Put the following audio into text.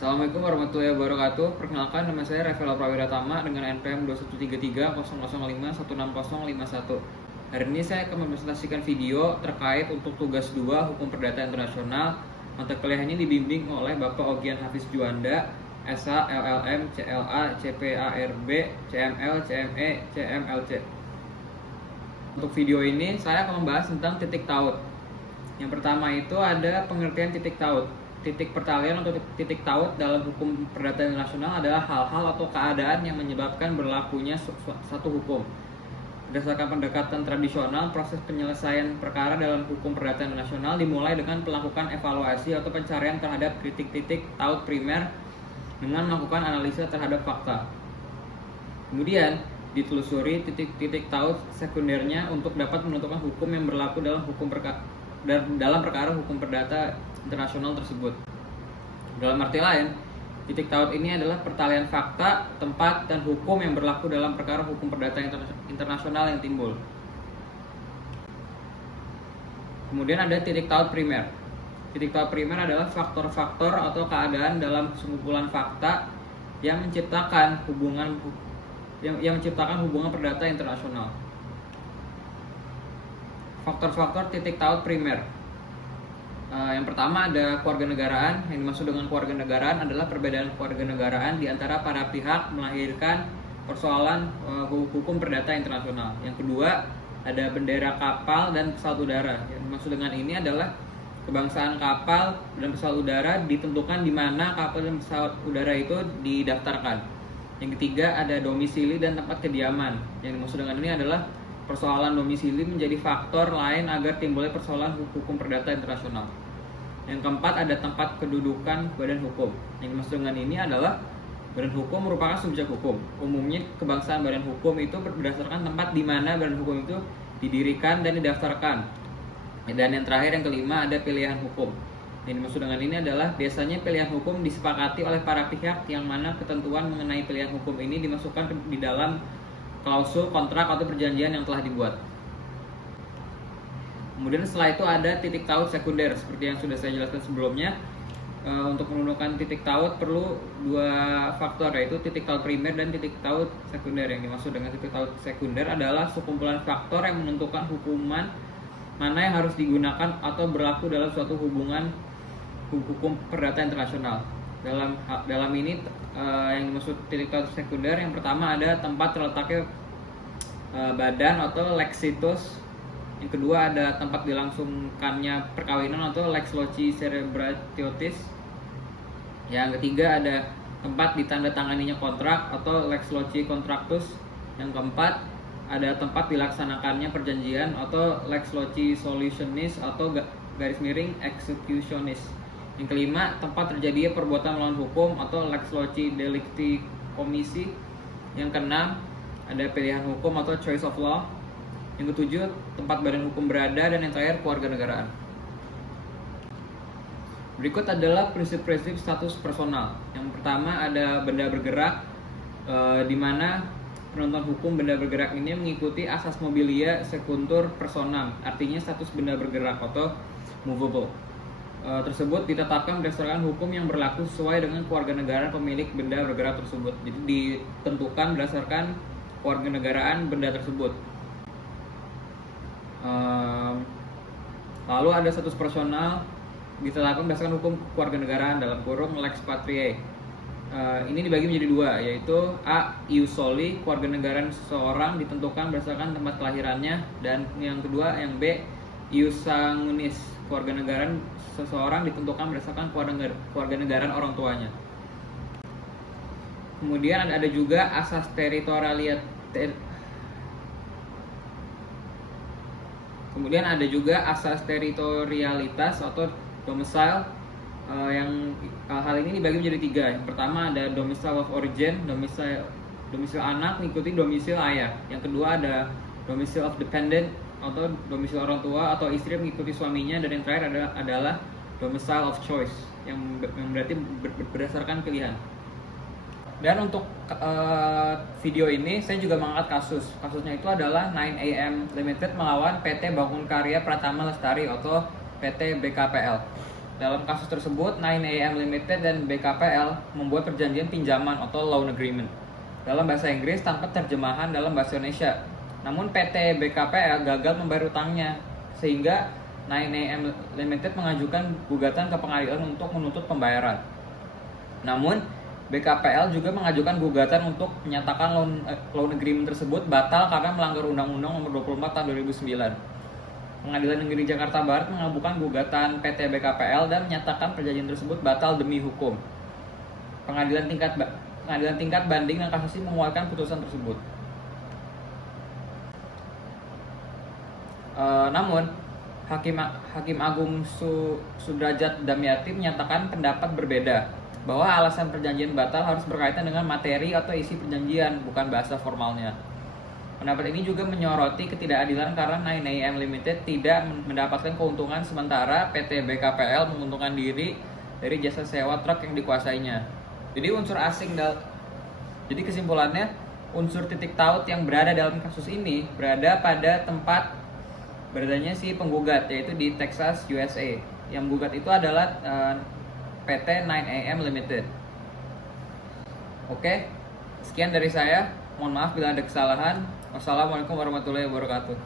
Assalamualaikum warahmatullahi wabarakatuh. Perkenalkan, nama saya Rafael Prawiratama dengan NPM 21330016051. Hari ini saya akan mempresentasikan video terkait untuk tugas 2 Hukum Perdata Internasional. Mata kuliah ini dibimbing oleh Bapak Ogian Hafiz Juanda, SA, LLM, CLA, CPARB, CML, CME, CMLC. Untuk video ini saya akan membahas tentang titik taut. Yang pertama itu ada pengertian titik taut. Titik pertalian atau titik taut dalam hukum perdata internasional adalah hal-hal atau keadaan yang menyebabkan berlakunya satu hukum. Berdasarkan pendekatan tradisional, proses penyelesaian perkara dalam hukum perdata internasional dimulai dengan melakukan evaluasi atau pencarian terhadap titik-titik taut primer dengan melakukan analisa terhadap fakta. Kemudian ditelusuri titik-titik taut sekundernya untuk dapat menentukan hukum yang berlaku dalam perkara hukum perdata internasional tersebut. Dalam arti lain, titik taut ini adalah pertalian fakta, tempat, dan hukum yang berlaku dalam perkara hukum perdata internasional yang timbul. Kemudian ada titik taut primer. Titik taut primer adalah faktor-faktor atau keadaan dalam sengumpulan fakta yang menciptakan hubungan perdata internasional. Faktor-faktor titik taut primer. Yang pertama ada kewarganegaraan. Yang dimaksud dengan kewarganegaraan adalah perbedaan kewarganegaraan di antara para pihak melahirkan persoalan hukum perdata internasional. Yang kedua ada bendera kapal dan pesawat udara. Yang dimaksud dengan ini adalah kebangsaan kapal dan pesawat udara ditentukan di mana kapal dan pesawat udara itu didaftarkan. Yang ketiga ada domisili dan tempat kediaman. Yang dimaksud dengan ini adalah persoalan domisili menjadi faktor lain agar timbulnya persoalan hukum perdata internasional. Yang keempat ada tempat kedudukan badan hukum. Yang dimaksud dengan ini adalah badan hukum merupakan subjek hukum. Umumnya kebangsaan badan hukum itu berdasarkan tempat di mana badan hukum itu didirikan dan didaftarkan. Dan yang terakhir yang kelima ada pilihan hukum. Yang dimaksud dengan ini adalah biasanya pilihan hukum disepakati oleh para pihak yang mana ketentuan mengenai pilihan hukum ini dimasukkan di dalam klausul kontrak atau perjanjian yang telah dibuat. Kemudian setelah itu ada titik taut sekunder. Seperti yang sudah saya jelaskan sebelumnya, untuk menentukan titik taut perlu dua faktor, yaitu titik taut primer dan titik taut sekunder. Yang dimaksud dengan titik taut sekunder adalah sekumpulan faktor yang menentukan hukuman mana yang harus digunakan atau berlaku dalam suatu hubungan hukum perdata internasional. Dalam ini yang dimaksud titik taut sekunder, yang pertama ada tempat terletaknya badan atau lex situs. Yang kedua ada tempat dilangsungkannya perkawinan atau lex loci cerebrationis. Yang ketiga ada tempat ditandatanganinya kontrak atau lex loci contractus. Yang keempat ada tempat dilaksanakannya perjanjian atau lex loci solutionis atau garis miring executionis. Yang kelima, tempat terjadinya perbuatan melawan hukum atau lex loci delicti commissi. Yang keenam, ada pilihan hukum atau choice of law. Yang ketujuh, tempat badan hukum berada. Dan yang terakhir, kewarganegaraan. Berikut adalah prinsip-prinsip status personal. Yang pertama ada benda bergerak, di mana penonton hukum benda bergerak ini mengikuti asas mobilia secuntur personam, artinya status benda bergerak atau movable. Tersebut ditetapkan berdasarkan hukum yang berlaku sesuai dengan kewarganegaraan pemilik benda bergerak tersebut. Jadi ditentukan berdasarkan kewarganegaraan benda tersebut. Lalu ada status personal ditetapkan berdasarkan hukum kewarganegaraan dalam kurung lex patriae. Ini dibagi menjadi dua, yaitu A. Ius soli, kewarganegaraan seseorang ditentukan berdasarkan tempat kelahirannya. Dan yang kedua, yang B. Ius sanguinis, kewarganegaraan seseorang ditentukan berdasarkan kewarganegaraan orang tuanya. Kemudian ada juga asas teritorialitas atau domicile. Yang hal ini dibagi menjadi tiga. Yang pertama ada domicile of origin, domisili anak mengikuti domisili ayah. Yang kedua ada domicile of dependent atau domisili orang tua atau istri mengikuti suaminya. Dan yang terakhir adalah domicile of choice yang berarti berdasarkan pilihan. Dan untuk video ini saya juga mengangkat kasus. Kasusnya itu adalah 9AM Limited melawan PT Bangun Karya Pratama Lestari atau PT BKPL. Dalam kasus tersebut, 9AM Limited dan BKPL membuat perjanjian pinjaman atau loan agreement dalam bahasa Inggris tanpa terjemahan dalam bahasa Indonesia. Namun PT BKPL gagal membayar utangnya, sehingga 9AM Limited mengajukan gugatan ke pengadilan untuk menuntut pembayaran. Namun, BKPL juga mengajukan gugatan untuk menyatakan loan agreement tersebut batal karena melanggar Undang-Undang Nomor 24 Tahun 2009. Pengadilan Negeri Jakarta Barat mengabulkan gugatan PT BKPL dan menyatakan perjanjian tersebut batal demi hukum. Pengadilan tingkat banding dan kasasi mengeluarkan putusan tersebut. Namun, Hakim Agung Sudrajat Damyati menyatakan pendapat berbeda, bahwa alasan perjanjian batal harus berkaitan dengan materi atau isi perjanjian, bukan bahasa formalnya. Pendapat ini juga menyoroti ketidakadilan karena 9AM Limited tidak mendapatkan keuntungan sementara PT BKPL menguntungkan diri dari jasa sewa truk yang dikuasainya. Jadi kesimpulannya, unsur titik taut yang berada dalam kasus ini berada pada tempat beradanya si penggugat, yaitu di Texas, USA. Yang menggugat itu adalah PT 9AM Limited. Oke, sekian dari saya. Mohon maaf bila ada kesalahan. Wassalamualaikum warahmatullahi wabarakatuh.